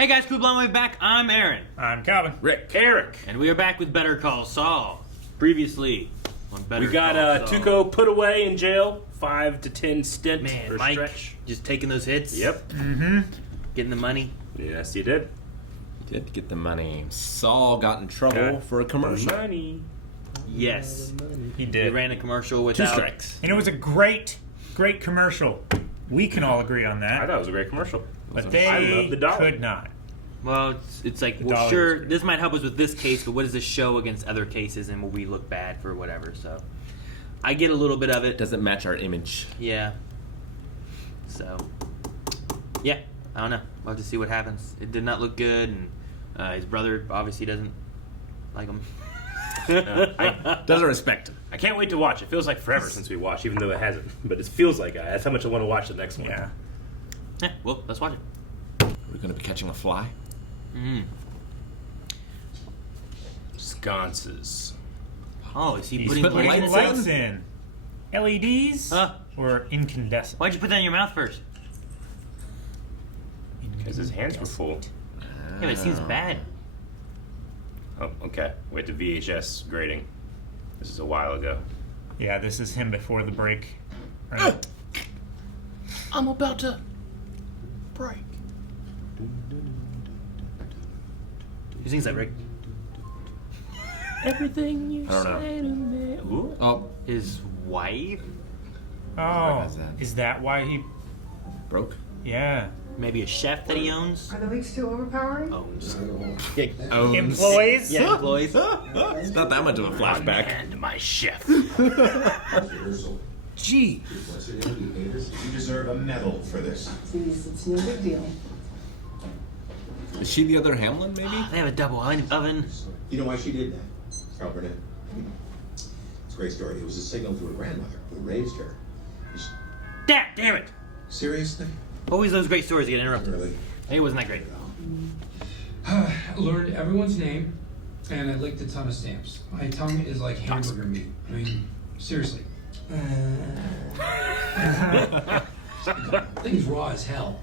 Hey guys, Cool Blonde Wave back. I'm Aaron. I'm Calvin. Rick. Eric. And we are back with Better Call Saul. Previously on Better We got Call Saul. Tuco put away in jail, 5 to 10 stint Man, or Mike stretch. just taking those hits. Yep. Mm-hmm. Getting the money. Yes, he did. He did get the money. Saul got in trouble for a commercial. Money. Yes. He He did. ran a commercial 2 without... strikes. And it was a great commercial. We can all agree on I that. thought it was a great commercial. But I they love the dollar. could not. Well, it's like, The well, dollar was sure, great. this might help us with this case, but what does this show against other cases, and will we look bad for whatever? So, I get a little bit of it. Doesn't match our image. Yeah. So, yeah, I don't know. We'll have to see what happens. It did not look good, and his brother obviously doesn't like him. Doesn't respect him. I can't wait to watch. It feels like forever since we watched, even though it hasn't. But it feels like that's how much I want to watch the next one. Yeah. Yeah, well, let's watch it. We're going to be catching a fly. Mm. Sconces. Oh, is he He's putting putting lights lights in? in. LEDs Huh. or incandescent? Why'd you put that in your mouth first? Because his hands were full. Yeah, but it seems bad. Oh, okay. Wait, the VHS grading. This is a while ago. Yeah, this is him before the break. Right? I'm about to break. Who sings that, Rick? Everything you I don't know. say to me. Ooh. Oh, His wife? Oh, is that? is that why he? broke. Yeah. Maybe a chef that he owns? Are the weeks too overpowering? Owns. Owns. Employees. Yeah, employees. It's not that much of a flashback. And my chef. Gee. You deserve a medal for this. Please, it's no big deal. Is she the other Hamlin, maybe? They have a double oven. You know why she did that? Carl Burnett. It's a great story. It was a signal to her grandmother who raised her. Dad, damn it! Seriously? Always those great stories get interrupted. Really? Hey, it wasn't that great. I learned everyone's name, and I licked a ton of stamps. My tongue is like hamburger meat. I mean, seriously. Thing's raw as hell.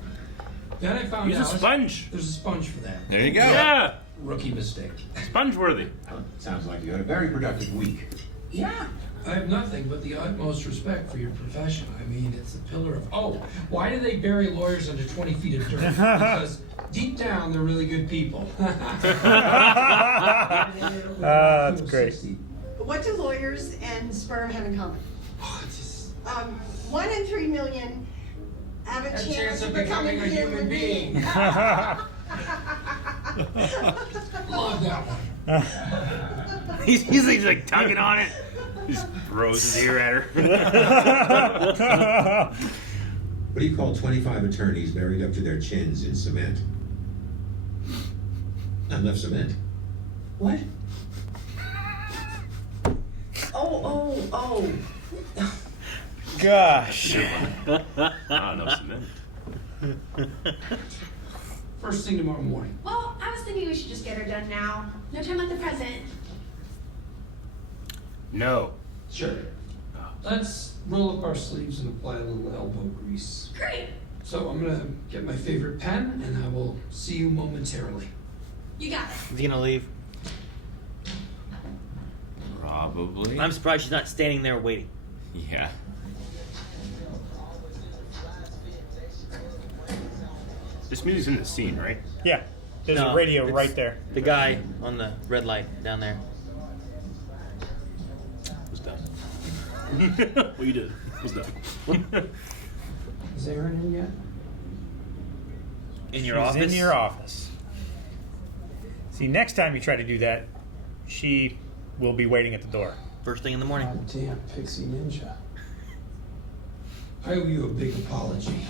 Then I found Use a out sponge. there's a sponge for that. There you go. Yeah. Rookie mistake. Sponge-worthy. Well, sounds like you had a very productive week. Yeah. I have nothing but the utmost respect for your profession. I mean, it's a pillar of... Oh, why do they bury lawyers under 20 feet of dirt? Because deep down, they're really good people. That's great. What do lawyers and sperm have in common? Oh, it's just... 1 in 3 million have a chance of becoming a human being. Love that one. He's like tugging on it. He just throws his ear at her. What do you call 25 attorneys buried up to their chins in cement? Not enough cement. What? Oh. Gosh. Ah, no cement. First thing tomorrow morning. Well, I was thinking we should just get her done now. No time like the present. No. Sure. Let's roll up our sleeves and apply a little elbow grease. Great. So I'm gonna get my favorite pen and I will see you momentarily. You got it. Is he gonna leave? Probably. I'm surprised she's not standing there waiting. Yeah. This music's in the scene, right? Yeah. There's No, a radio it's- right there. The guy on the red light down there. What's done? What you did? What's done? Is Aaron in yet? In your She's office? in your office. See, next time you try to do that, she will be waiting at the door. First thing in the morning. God damn, Pixie Ninja. I owe you a big apology.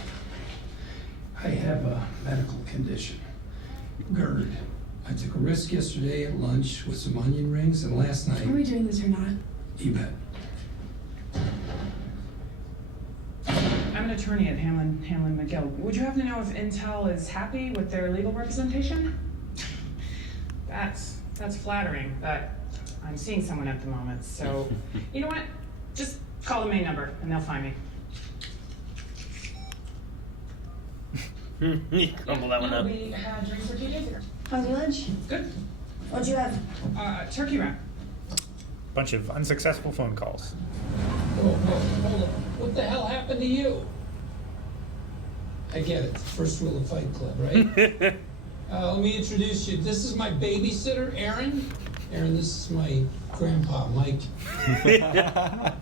I have a medical condition. GERD. I took a risk yesterday at lunch with some onion rings, and last night... Are we doing this or not? You bet. I'm an attorney at Hamlin McGill. Would you happen to know if Intel is happy with their legal representation? That's flattering, but I'm seeing someone at the moment. So, you know what? Just call the main number and they'll find me. You crumble that one up. We had drinks for tea. How's your lunch? Good. What'd you have? Turkey wrap. Bunch of unsuccessful phone calls. Whoa, hold on. What the hell happened to you? I get it. First rule of Fight Club, right? Let me introduce you. This is my babysitter, Aaron. Aaron, this is my grandpa, Mike.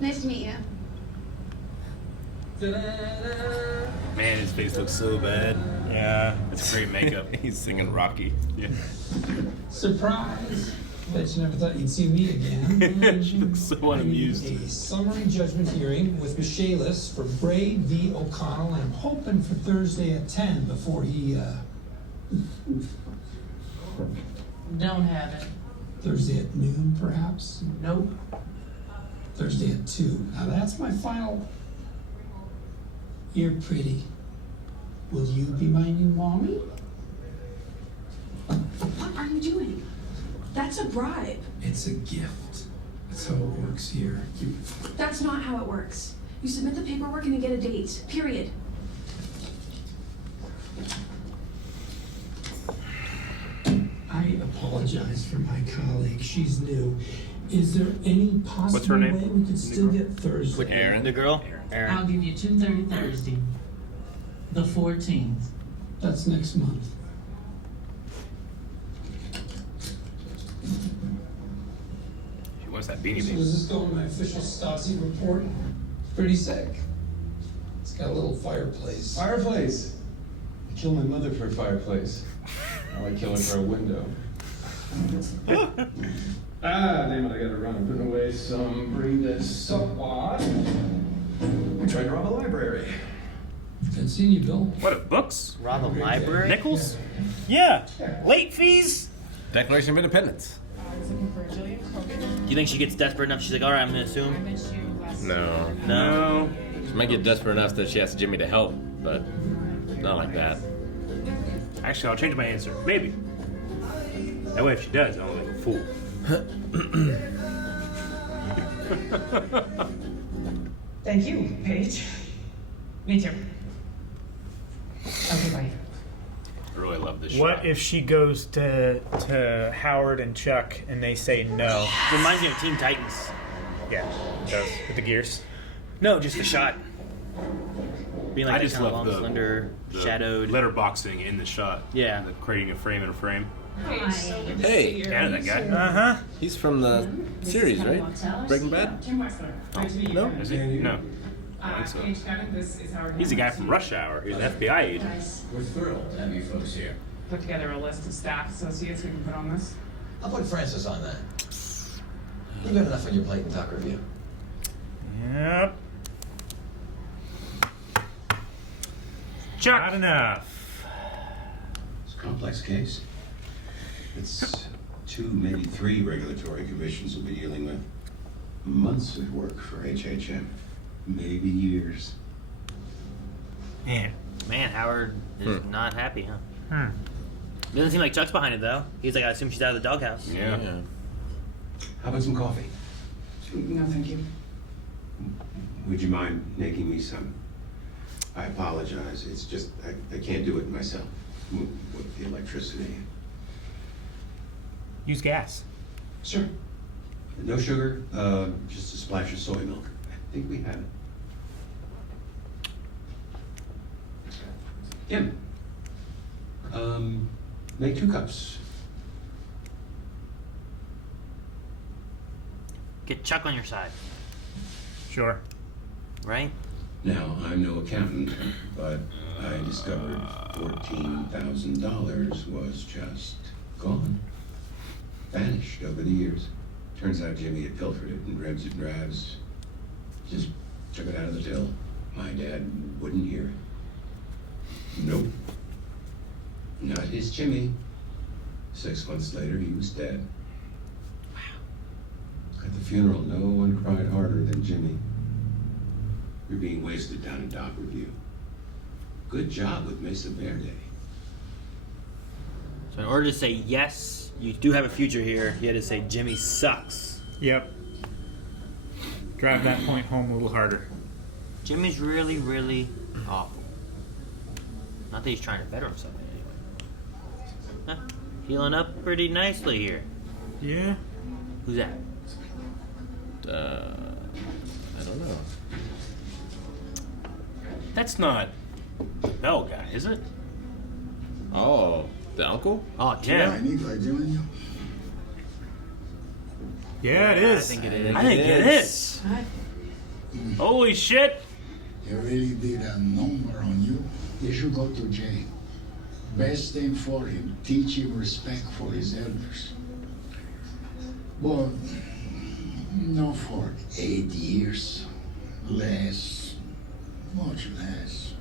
Nice to meet you. Man, his face looks so bad. Yeah. It's great makeup. He's singing Rocky. Yeah. Surprise! Bet you never thought you'd see me again. She looks so unamused. A summary judgment hearing with Michaelis for Braid v. O'Connell, and I'm hoping for Thursday at 10 before he, Don't have it. Thursday at noon, perhaps? Nope. Thursday at 2. Now that's my final. You're pretty. Will you be minding mommy? What are you doing? That's a bribe. It's a gift. That's how it works here. That's not how it works. You submit the paperwork and you get a date. Period. I apologize for my colleague. She's new. Is there any possible What's her name? way we could still get Thursday? Aaron. The girl? Aaron. I'll give you 2:30 Thursday. The 14th. That's next month. She wants that beanie So baby. does this go in my official Stasi report? Pretty sick. It's got a little fireplace. Fireplace? I killed my mother for a fireplace. Now I kill her for a window. Damn it, I gotta run. I'm putting away some braided salt. We tried to rob a library. Good seeing you, Bill. What, books? Rob a library? Nickels? Yeah. Late fees. Declaration of Independence. I was looking for Jillian Cogan. Do you think she gets desperate enough? She's like, all right, I'm gonna I assume. missed you last No. No. She might get desperate enough that she asks Jimmy to help, but not like that. Actually, I'll change my answer. Maybe. That way, if she does, I'll look like a fool. Thank you, Paige. Me too. Okay, bye. I really love this What shot. if she goes to Howard and Chuck and they say no? Reminds me of Teen Titans. Yeah, it does. With the gears. No, just the shot. Being like I that just kind of love long, slender, the shadowed. letterboxing in the shot. Yeah. The creating a frame in a frame. Paige, so good to Hey. see you. Yeah, that guy. Uh-huh. He's from the series, right? Breaking Bad? Kim Wexler. Great to meet you. No? guys. Is he? No. I think so. Paige Kevin, this is Howard. He's the guy Hammond. from Rush Hour. He's an FBI agent. We're thrilled to have you folks here. Put together a list of staff associates we can put on this. I'll put Francis on that. You've got enough on your plate to talk review. Yep. Chuck! Not enough. It's a complex case. It's 2, maybe 3 regulatory commissions we'll be dealing with. Months of work for HHM. Maybe years. Man. Man, Howard is not happy, huh? Hmm. Doesn't seem like Chuck's behind it though. He's like, I assume she's out of the doghouse. Yeah. How about some coffee? No, thank you. Would you mind making me some? I apologize. It's just, I can't do it myself with the electricity. Use gas. Sure. No sugar, just a splash of soy milk. I think we have it. Kim, make 2 cups. Get Chuck on your side, Sure. right? Now, I'm no accountant, but I discovered $14,000 was just gone. Vanished over the years. Turns out Jimmy had pilfered it in dribs and drabs. Just took it out of the till. My dad wouldn't hear it. Nope. Not his Jimmy. 6 months later, he was dead. Wow. At the funeral, no one cried harder than Jimmy. You're being wasted down in doc review. Good job with Mesa Verde. So in order to say yes, you do have a future here, you had to say Jimmy sucks. Yep. Drive that point home a little harder. Jimmy's really, really awful. Not that he's trying to better himself in any way. Huh? Healing up pretty nicely here. Yeah. Who's that? I don't know. That's not the Bell guy, is it? Oh, the uncle? Oh, Tio. Yeah. Yeah, it is. I think it is. I think it is. Holy shit! He really did a number on you. He should go to jail. Best thing for him, teach him respect for his elders. But not for 8 years. Less. Much less.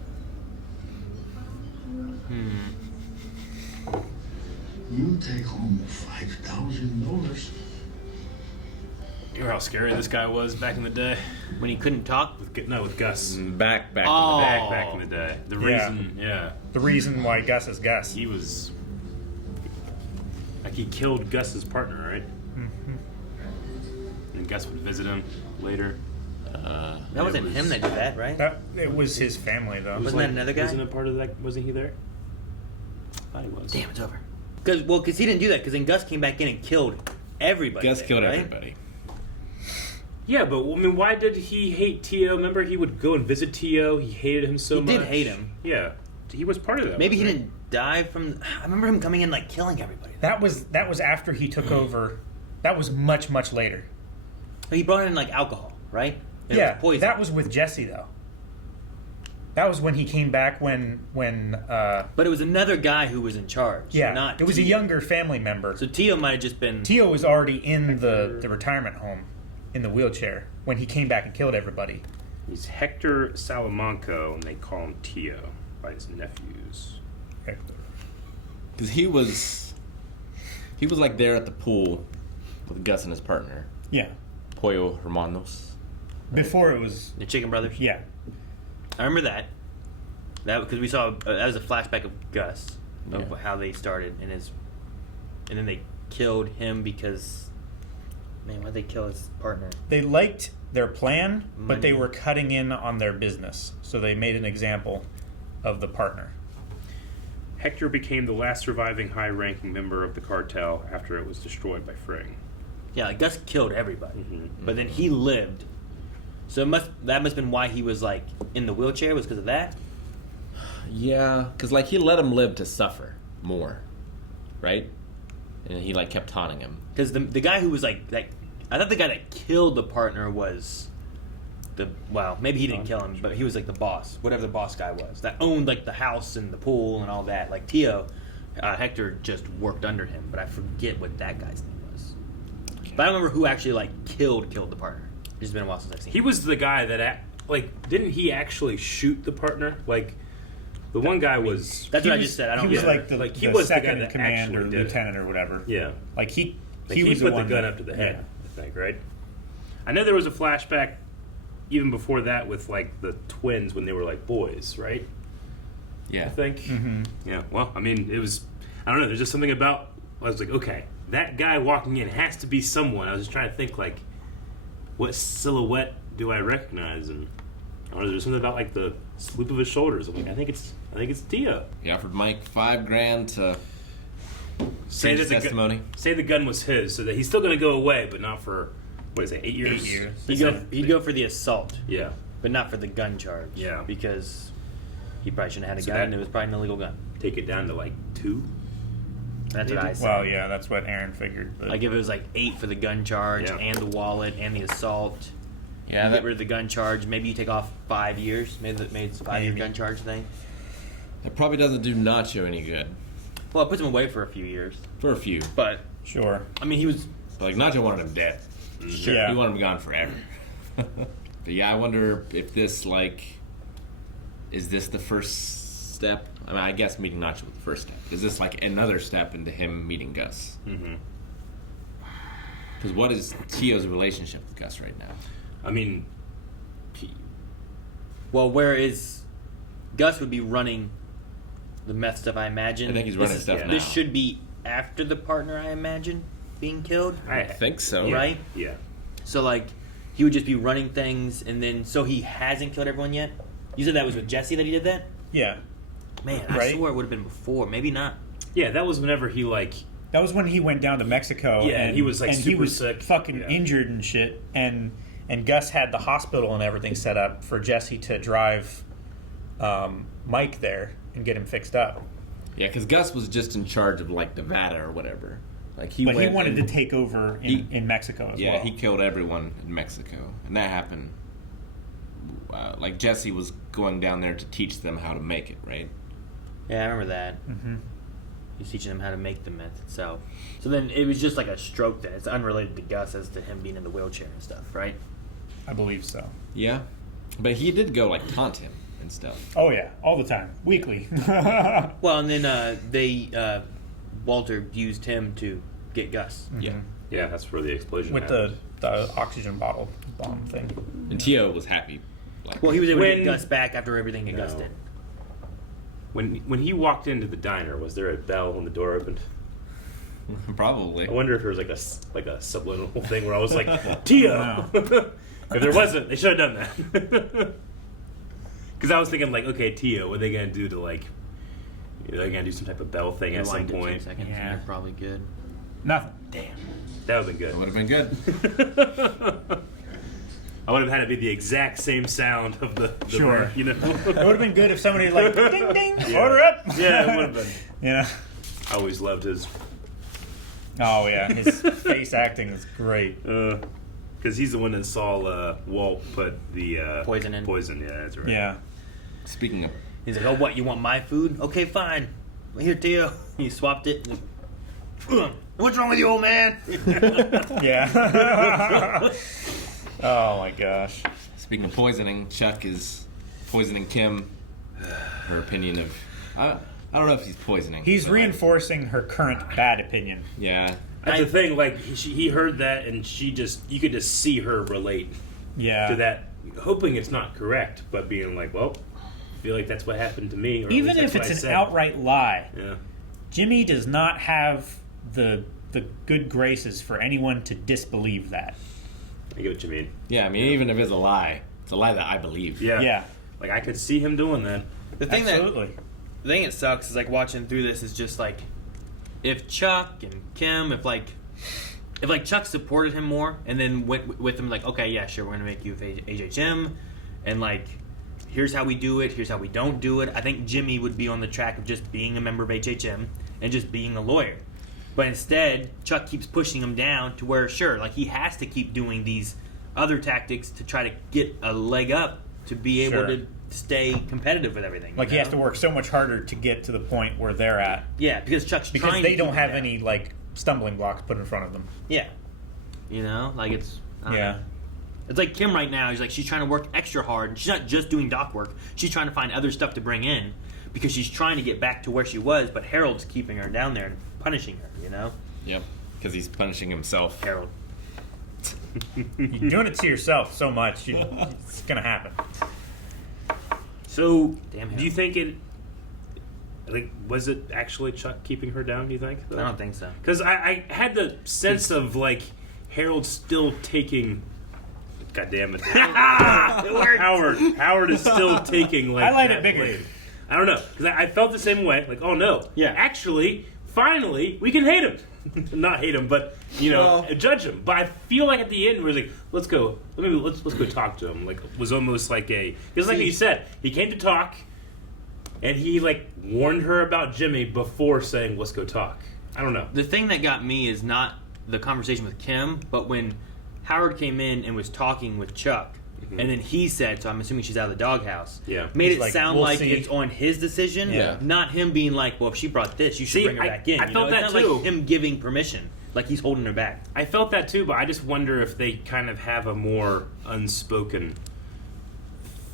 You take home $5,000. You remember how scary this guy was back in the day? When he couldn't talk? With Gus. Back in the day. Back in the day. The Yeah. reason, yeah. The reason why Gus is Gus. He was... Like, he killed Gus's partner, right? And Gus would visit him later. That wasn't him that did that, right? It was his family, though. Wasn't that another guy? Wasn't a part of that? Wasn't he there? I thought he was. Damn, it's over. Because he didn't do that, because then Gus came back in and killed everybody. Gus there, killed right? everybody. Yeah, but I mean, why did he hate Tio? Remember, he would go and visit Tio. He hated him so much. He did hate him. Yeah, he was part of that. Maybe he wasn't didn't die from... I remember him coming in, like, killing everybody. That was after he took over. That was much, much later. He brought in, like, alcohol, right? It Yeah, was poison. that was with Jesse, though. That was when he came back when But it was another guy who was in charge. yeah, Not it was a Tio. younger family member. So Tio might have just been... Tio was already in the retirement home in the wheelchair when he came back and killed everybody. He's Hector Salamanca, and they call him Tio by his nephews. Because he was like there at the pool with Gus and his partner. Yeah. Pollo Hermanos. Before it was... The Chicken Brothers? Yeah. I remember that. Because we saw... that was a flashback of Gus. Of Yeah. how they started. And then they killed him because... Man, why'd they kill his partner? They liked their plan, but they Money. were cutting in on their business. So they made an example of the partner. Hector became the last surviving high-ranking member of the cartel after it was destroyed by Fring. Yeah, like Gus killed everybody. Mm-hmm. But then he lived. So that must have been why he was, like, in the wheelchair, was because of that? Yeah, because like he let him live to suffer more, right? And he like kept taunting him. Because the guy who was like I thought the guy that killed the partner was maybe he didn't kill him, but he was like the boss, whatever the boss guy was, that owned like the house and the pool and all that. Like Tio, Hector just worked under him, but I forget what that guy's name was. But I don't remember who actually like killed the partner. It's been a while since I've seen He him. was the guy that, didn't he actually shoot the partner? Like, the one guy was... That's what I just said. I don't He was know. like the, Like, he the was the guy second that command or actually did it. lieutenant or whatever. Yeah. Like he Like, he was put the one gun that- up to the head, yeah. I think, right? I know there was a flashback even before that with, like, the twins when they were, like, boys, right? Yeah. I think. Mm-hmm. Yeah, well, I mean, it was... I don't know, there's just something about... I was like, okay, that guy walking in has to be someone. I was just trying to think, like, what silhouette do I recognize? And I don't know, there's something about, like, the swoop of his shoulders. I'm like, I think it's Tio. He offered Mike $5,000 to Say change that his the testimony. say the gun was his, so that he's still going to go away, but not for, what is it, 8 years? 8 years. He'd go for the assault, Yeah. but not for the gun charge. Yeah. Because he probably shouldn't have had a So gun, that- and it was probably an illegal gun. Take it down to, like, 2? That's what I said. Well, yeah, that's what Aaron figured. But Like if it was like 8 for the gun charge Yeah. and the wallet and the assault. Yeah, You that, get rid of the gun charge. Maybe you take off 5 years. Maybe it's a 5-year Maybe. gun charge thing. that probably doesn't do Nacho any good. Well, it puts him away for a few years. For a few. But sure. I mean, he was. But like Nacho wanted him dead. Sure. Yeah. He wanted him gone forever. But yeah, I wonder if this is this the first step? I mean, I guess meeting Nacho was the first step. Is this like another step into him meeting Gus? Mm-hmm. Because what is Tio's relationship with Gus right now? I mean, Well, where is Gus would be running the meth stuff? I imagine. I think he's running stuff now. This should be after the partner. I imagine being killed. I think so. Right? Yeah. So like, he would just be running things, and then so he hasn't killed everyone yet. You said that was with Jesse that he did that. Yeah. Man, I Right. swore it would have been before. Maybe not. Yeah, that was whenever he, like, That was when he went down to Mexico. Yeah, and he was like and super he was sick. fucking Yeah. injured and shit. And Gus had the hospital and everything set up for Jesse to drive Mike there and get him fixed up. Yeah, because Gus was just in charge of like Nevada or whatever. Like he wanted to take over in Mexico as well. Yeah, he killed everyone in Mexico, and that happened. Like Jesse was going down there to teach them how to make it, right? Yeah, I remember that. Mm-hmm. He's teaching them how to make the meth itself. So then it was just like a stroke then. It's unrelated to Gus as to him being in the wheelchair and stuff, right? I believe so. Yeah, but he did go like taunt him and stuff. Oh yeah, all the time, weekly. Well, and then Walter used him to get Gus. Mm-hmm. Yeah, Yeah, that's where the explosion with happened. the oxygen bottle bomb thing. And Tio was happy. Like, Well, he was able to get Gus back after everything that Gus did. When he walked into the diner, was there a bell when the door opened? Probably. I wonder if there was like a subliminal thing where I was like, Tio! If there wasn't, they should have done that. Because I was thinking, like, okay, Tio, what are they going to do to, like, are they going to do some type of bell thing at some point? 10 seconds, and you're probably good. Nothing. Damn. That would have been good. That would have been good. I would have had it be the exact same sound of the Sure. ring, you know? It would have been good if somebody like ding ding, Yeah. order up. Yeah, it would have been. Yeah. I always loved his. Oh yeah, his face acting is great. Because he's the one that saw Walt put the Poison in. Poison, yeah, that's right. Yeah. Speaking of, He's like, oh, what, you want my food? Okay, fine. Here, Tio. He swapped it. What's wrong with you, old man? Yeah. Oh my gosh. speaking of poisoning, Chuck is poisoning Kim. Her opinion of I don't know if he's poisoning. He's but, reinforcing her current bad opinion. Yeah. That's the thing, like, he heard that, and you could just see her relate to that, hoping it's not correct, but being like, well, I feel like that's what happened to me. Or Even if it's an outright lie, Jimmy does not have the good graces for anyone to disbelieve that. I get what you mean. Yeah, I mean, even if it's a lie that I believe. Yeah. Like, I could see him doing that. The thing that sucks is, like, watching through this is just, like, if Chuck and Kim, if Chuck supported him more and then went with him, like, okay, yeah, sure, we're going to make you HHM, and, like, here's how we do it, here's how we don't do it, I think Jimmy would be on the track of just being a member of HHM and just being a lawyer. But instead, Chuck keeps pushing him down to where, sure, like, he has to keep doing these other tactics to try to get a leg up to be able to stay competitive with everything. Like, he has to work so much harder to get to the point where they're at. Yeah, because Chuck's trying they to don't keep have him down. any, like, stumbling blocks put in front of them. Yeah. You know? Like, it's... I don't Yeah. know. It's like Kim right now. She's trying to work extra hard. And she's not just doing doc work. She's trying to find other stuff to bring in because she's trying to get back to where she was, but Harold's keeping her down there and punishing her, you know? Yep. Because he's punishing himself. Harold. You're doing it to yourself so much. It's going to happen. So, do you think was it actually Chuck keeping her down, do you think? I don't think so. Because I had the sense of, like, Harold still taking... God damn it. Howard is still taking, like, highlight that it bigger. blame. I don't know. Because I felt the same way. Like, oh, no. Yeah. Actually, finally, we can hate him. Not hate him, but, judge him. But I feel like at the end, we're like, let's go talk to him. Like, it was almost like because like you said, he came to talk, and he, like, warned her about Jimmy before saying, let's go talk. I don't know. The thing that got me is not the conversation with Kim, but when Howard came in and was talking with Chuck, and then he said, so I'm assuming she's out of the doghouse. Yeah. Made He's it like, sound we'll like see. it's on his decision, Yeah. not him being like, well, if she brought this, you should bring her back in. I felt that it's not too. like him giving permission, like he's holding her back. I felt that too, but I just wonder if they kind of have a more unspoken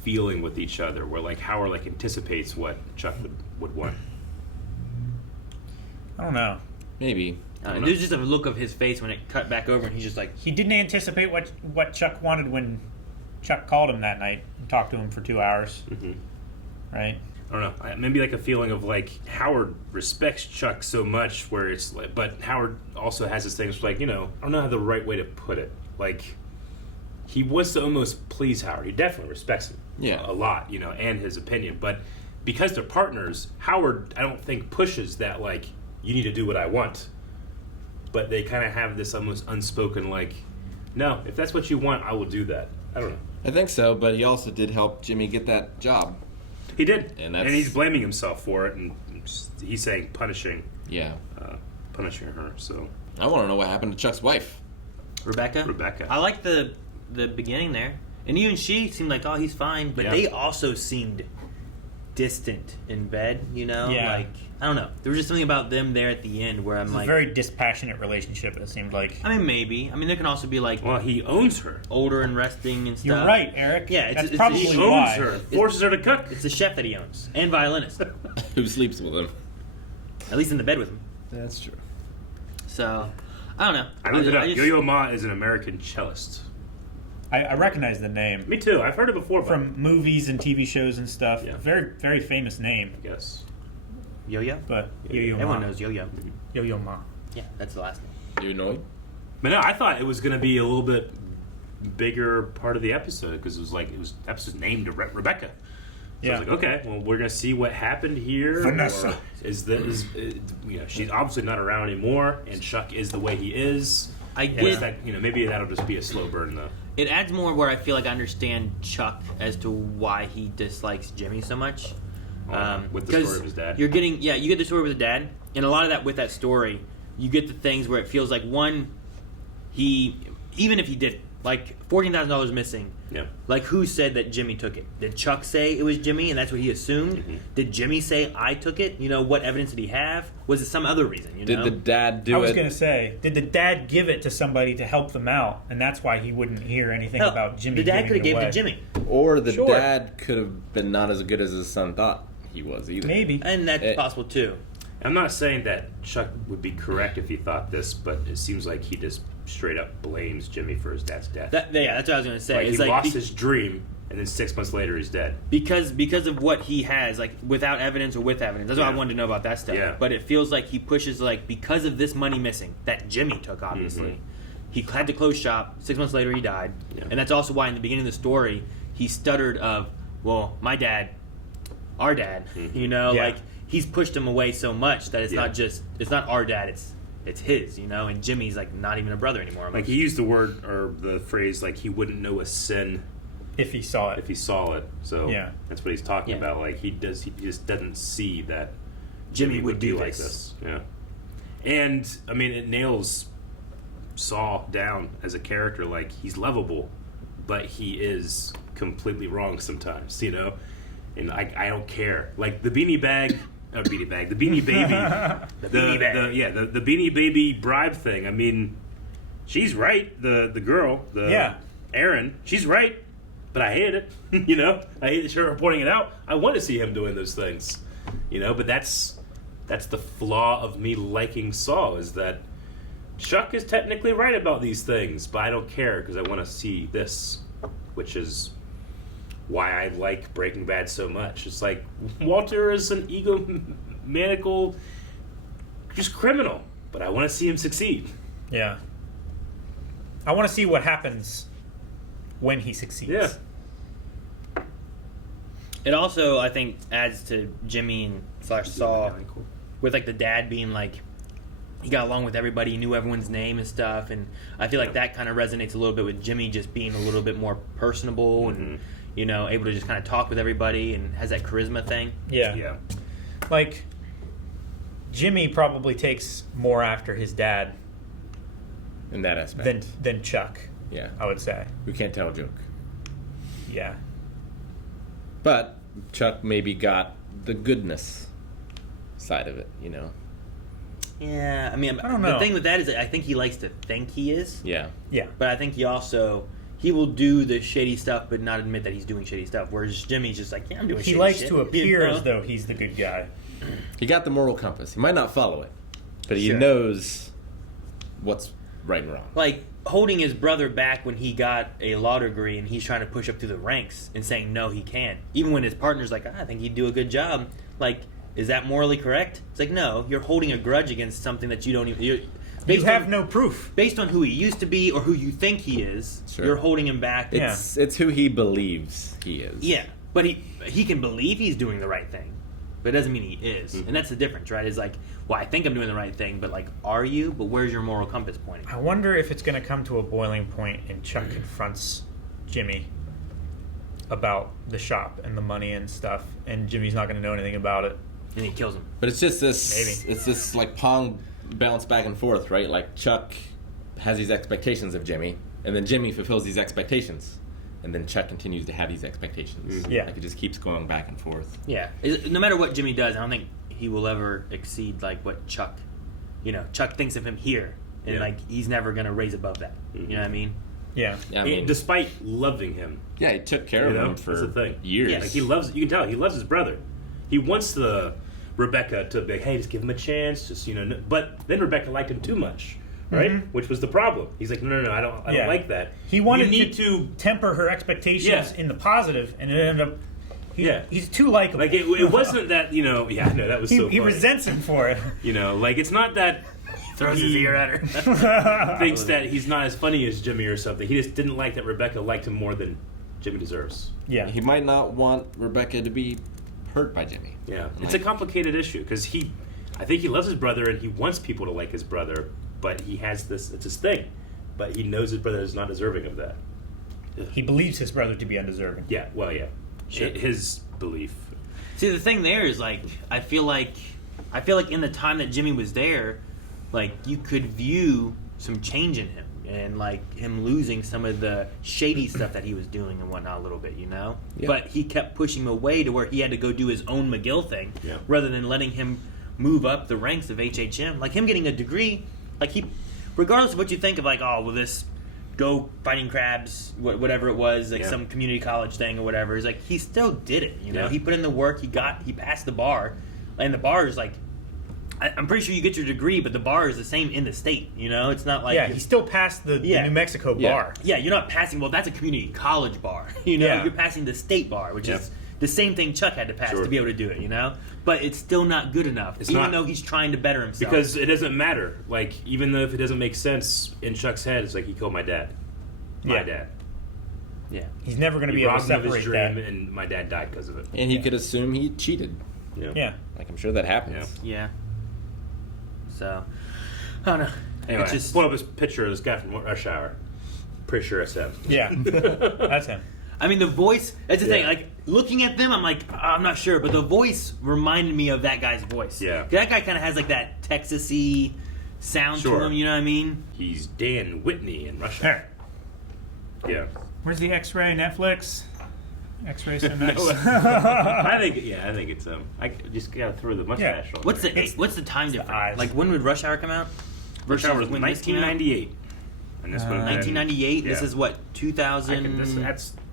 feeling with each other, where, like, Howard, like, anticipates what Chuck would want. I don't know. Maybe. There's just a look of his face when it cut back over, and he's just like... He didn't anticipate what Chuck wanted when Chuck called him that night and talked to him for 2 hours. Mm-hmm. Right? I don't know. Maybe like a feeling of, like, Howard respects Chuck so much where it's like, but Howard also has this thing, it's like, I don't know how the right way to put it. Like, he wants to almost please Howard. He definitely respects him a lot, and his opinion. But because they're partners, Howard, I don't think, pushes that, like, you need to do what I want. but they kind of have this almost unspoken like, no, if that's what you want, I will do that. I don't know. I think so, but he also did help Jimmy get that job. He did, and he's blaming himself for it, and he's saying punishing her. So I want to know what happened to Chuck's wife, Rebecca. I like the beginning there, and even she seemed like, oh, he's fine, but they also seemed distant in bed. You know, like I don't know. There was just something about them there at the end where I'm like, a very dispassionate relationship. It seemed like. I mean, maybe. I mean, there can also be like, well, he owns her, older and resting and stuff. You're right, Eric. Yeah, that's probably he why. owns her, forces her to cook. It's the chef that he owns and violinist who sleeps with him, at least in the bed with him. That's true. So, I don't know. I looked it up. Yo-Yo Ma is an American cellist. I recognize the name. Me too. I've heard it before. From movies and TV shows and stuff. Yeah. Very, very famous name. I guess. Yo-Yo? But Yo-Yo Ma. Everyone knows Yo-Yo. Yo-Yo Ma. Yeah, that's the last name. You annoyed? But no, I thought it was going to be a little bit bigger part of the episode because it was the episode named Rebecca. So I was like, okay, well, we're going to see what happened here. Vanessa. She's obviously not around anymore, and Chuck is the way he is. I get that. Maybe that'll just be a slow burn though. It adds more where I feel like I understand Chuck as to why he dislikes Jimmy so much. With the story of his dad. You get the story with his dad, and a lot of that with that story, you get the things where it feels like even if he did, like $14,000 missing. Yeah. Like who said that Jimmy took it? Did Chuck say it was Jimmy, and that's what he assumed? Mm-hmm. Did Jimmy say I took it? What evidence did he have? Was it some other reason? Did the dad do it? I was going to say, did the dad give it to somebody to help them out, and that's why he wouldn't hear anything about Jimmy? The dad could have gave it to Jimmy, or the dad could have been not as good as his son thought he was either. Maybe, and that's possible too. I'm not saying that Chuck would be correct if he thought this, but it seems like he just straight up blames Jimmy for his dad's death. That's what I was going to say. Like he lost his dream, and then 6 months later he's dead. Because of what he has, like without evidence or with evidence. That's what I wanted to know about that stuff. Yeah. But it feels like he pushes because of this money missing that Jimmy took, obviously. Mm-hmm. He had to close shop. 6 months later he died. Yeah. And that's also why in the beginning of the story he stuttered of, well, my dad, our dad, like he's pushed him away so much that it's not our dad, it's his, and Jimmy's like not even a brother anymore. Like he used the word or the phrase like he wouldn't know a sin if he saw it. So that's what he's talking about. Like he just doesn't see that Jimmy would be like this. Yeah. And I mean it nails Saul down as a character. Like he's lovable, but he is completely wrong sometimes, And I don't care. Like the beanie bag. The beanie baby. the beanie baby bribe thing. I mean, she's right. The girl, Aaron, she's right. But I hated it. I hated her pointing it out. I want to see him doing those things. But that's the flaw of me liking Saul is that Chuck is technically right about these things, but I don't care because I want to see this, which is why I like Breaking Bad so much. It's like Walter is an egomaniacal, just criminal, but I want to see him succeed. Yeah. I want to see what happens when he succeeds. Yeah. It also, I think, adds to Jimmy and Saul with like the dad being like, he got along with everybody, he knew everyone's name and stuff, and I feel like that kind of resonates a little bit with Jimmy just being a little bit more personable and able to just kind of talk with everybody and has that charisma thing. Yeah. Like, Jimmy probably takes more after his dad in that aspect than Chuck. Yeah. I would say. Who can't tell a joke. Yeah. But Chuck maybe got the goodness side of it, Yeah, I mean, I don't know. The thing with that is that I think he likes to think he is. Yeah. Yeah. But I think he will do the shady stuff but not admit that he's doing shady stuff, whereas Jimmy's just like, yeah, I'm doing shady He likes shit, to appear as though he's the good guy. He got the moral compass. He might not follow it, but he knows what's right and wrong. Like, holding his brother back when he got a law degree and he's trying to push up through the ranks and saying, no, he can't. Even when his partner's like, I think he'd do a good job. Like, is that morally correct? It's like, no, you're holding a grudge against something that you don't even... You have no proof. Based on who he used to be or who you think he is, you're holding him back. It's who he believes he is. Yeah, but he can believe he's doing the right thing. but it doesn't mean he is. And that's the difference, right? It's like, well, I think I'm doing the right thing, but like, are you? But where's your moral compass pointing? I wonder if it's going to come to a boiling point and Chuck confronts Jimmy about the shop and the money and stuff, and Jimmy's not going to know anything about it. And he kills him. But it's just this. Maybe. It's this like pong bounce back and forth, right? Like Chuck has these expectations of Jimmy, and then Jimmy fulfills these expectations, and then Chuck continues to have these expectations. Yeah. Like it just keeps going back and forth. Yeah. No matter what Jimmy does, I don't think he will ever exceed like what Chuck, Chuck thinks of him here, and like he's never gonna raise above that. You know what I mean? Yeah. I mean, despite loving him. Yeah, he took care of him for that's the thing. years. Yeah, like he loves. You can tell he loves his brother. He wants Rebecca to be, hey, just give him a chance, just But then Rebecca liked him too much, right? Mm-hmm. Which was the problem. He's like, no, I don't like that. He wanted to temper her expectations in the positive, and it ended up. He's too likable. Like it wasn't that that was so funny. He resents him for it. Like it's not that throws his ear at her. Thinks that he's not as funny as Jimmy or something. He just didn't like that Rebecca liked him more than Jimmy deserves. Yeah, he might not want Rebecca to be hurt by Jimmy. Yeah, it's a complicated issue because I think he loves his brother and he wants people to like his brother, but he has this. It's his thing, but he knows his brother is not deserving of that. He believes his brother to be undeserving. Yeah, well, yeah. Sure. His belief. See, the thing there is like I feel like in the time that Jimmy was there, like you could view some change in him and like him losing some of the shady stuff that he was doing and whatnot a little bit, Yeah. But he kept pushing him away to where he had to go do his own McGill thing, rather than letting him move up the ranks of HHM. Like him getting a degree, like regardless of what you think of, like, oh, will this go fighting crabs, whatever it was, like some community college thing or whatever. It's like he still did it, He put in the work. He passed the bar, and the bar is like, I'm pretty sure you get your degree, but the bar is the same in the state. It's not like he still passed the New Mexico bar. Yeah, you're not passing. Well, that's a community college bar. You're passing the state bar, which is the same thing Chuck had to pass to be able to do it. But it's still not good enough, even though he's trying to better himself. Because it doesn't matter. Like even though if it doesn't make sense in Chuck's head, it's like he killed my dad. My dad. Yeah, he's never going to be able to separate his dream, and my dad died because of it. And he could assume he cheated. Yeah, like I'm sure that happens. Yeah. So, I don't know. Anyway, it's just pull up this picture of this guy from Rush Hour. Pretty sure it's him. Yeah, that's him. I mean, the voice, that's the thing. Like, looking at them, I'm like, I'm not sure. But the voice reminded me of that guy's voice. Yeah. That guy kind of has, like, that Texas-y sound to him, you know what I mean? He's Dan Whitney in Rush Hour. Yeah. Where's the X-ray Netflix? X-ray's so nice. I think it's him. I just gotta throw the mustache on. What's the time difference? Like, when would Rush Hour come out? Rush Hour was 1998. And this would have been 1998? This is what, 2000?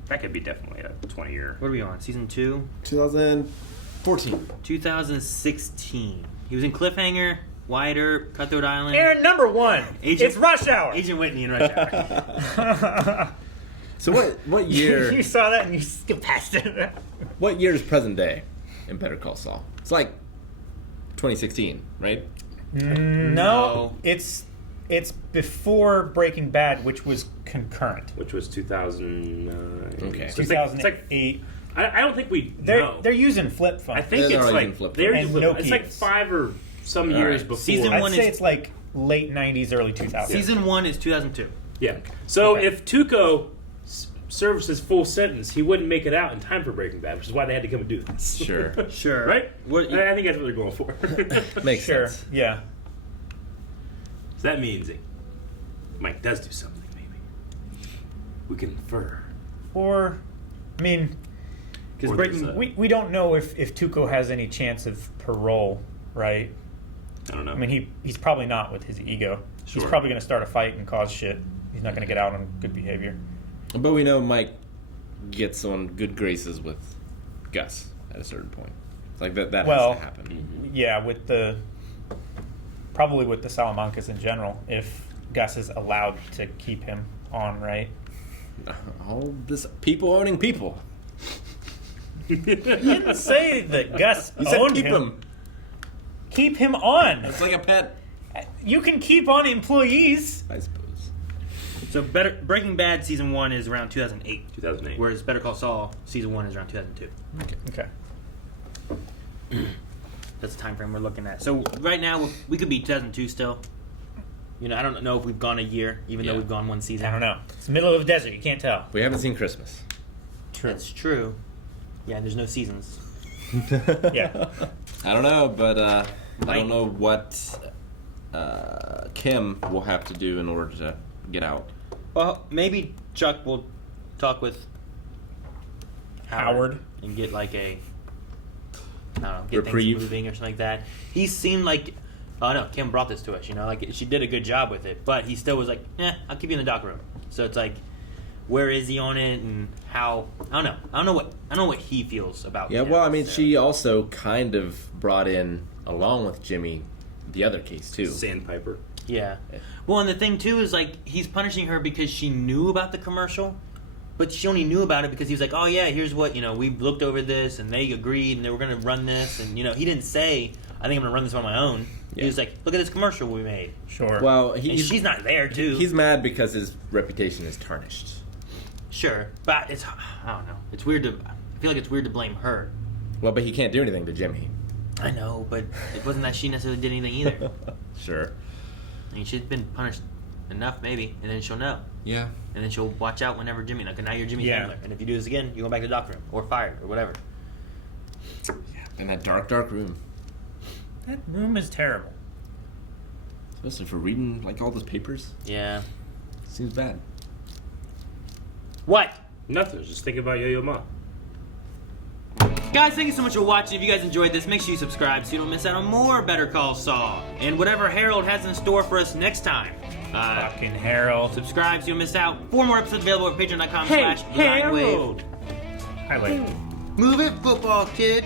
That could be definitely a 20-year. What are we on? Season 2? 2014. 2016. He was in Cliffhanger, Wyatt Earp, Cutthroat Island. Aaron, number 1. It's Rush Hour. Agent Whitney in Rush Hour. So what year? You saw that and you skipped past it. What year is present day in Better Call Saul? It's like 2016, right? No. It's before Breaking Bad, which was concurrent. Which was 2009. Okay. 2008. I don't think we know. They're using flip phone. I think it's like it's like 5 or some years before. Season 1 it's like late 90s, early 2000s. Season 1 is 2002. Yeah. So if Tuco serves his full sentence, he wouldn't make it out in time for Breaking Bad, which is why they had to come and do this. Sure. Right? I think that's what they're going for. Makes sense. Yeah. So that means Mike does do something, maybe. We can infer. Or, I mean, because we don't know if Tuco has any chance of parole, right? I don't know. I mean, he's probably not with his ego. He's probably going to start a fight and cause shit. He's not going to get out on good behavior. But we know Mike gets on good graces with Gus at a certain point. It's like that has to happen. Yeah, probably with the Salamancas in general, if Gus is allowed to keep him on, right? All this people owning people. You didn't say that Gus You said owned keep him. Keep him on. It's like a pet. You can keep on employees. I suppose. So Breaking Bad Season 1 is around 2008. 2008. Whereas Better Call Saul Season 1 is around 2002. Okay. That's the time frame we're looking at. So right now we could be 2002 still. You know, I don't know if we've gone a year, even though we've gone one season. I don't know. It's the middle of the desert. You can't tell. We haven't seen Christmas. True. That's true. Yeah, there's no seasons. Yeah. I don't know, but I don't know what Kim will have to do in order to get out. Well, maybe Chuck will talk with Howard and get like a, I don't know, get reprieve, things moving or something like that. He seemed like, oh no, Kim brought this to us. You know, like she did a good job with it, but he still was like, I'll keep you in the dock room. So it's like, where is he on it and how? I don't know what he feels about. Yeah, well, I mean, she also kind of brought in, along with Jimmy, the other case too. Sandpiper. Yeah. Well, and the thing too is like he's punishing her because she knew about the commercial, but she only knew about it because he was like, oh yeah, here's what, you know, we looked over this and they agreed and they were going to run this, and you know, he didn't say, I think I'm going to run this on my own. Yeah. He was like, look at this commercial we made. Sure. Well, she's not there too. He's mad because his reputation is tarnished. Sure, but it's, I don't know. It's weird to, I feel like it's weird to blame her. Well, but he can't do anything to Jimmy. I know, but it wasn't that she necessarily did anything either. Sure. I mean, she's been punished enough, maybe, and then she'll know. Yeah. And then she'll watch out whenever Jimmy, like, now you're Jimmy's handler, and if you do this again, you go back to the dock room, or fired, or whatever. Yeah, in that dark, dark room. That room is terrible. Especially for reading, like, all those papers. Yeah. Seems bad. What? Nothing. Just thinking about Yo-Yo Ma. Guys, thank you so much for watching. If you guys enjoyed this, make sure you subscribe so you don't miss out on more Better Call Saul. And whatever Harold has in store for us next time. Fucking Harold. Subscribe so you don't miss out. 4 more episodes available at patreon.com/Harold. I like Move it, football kid.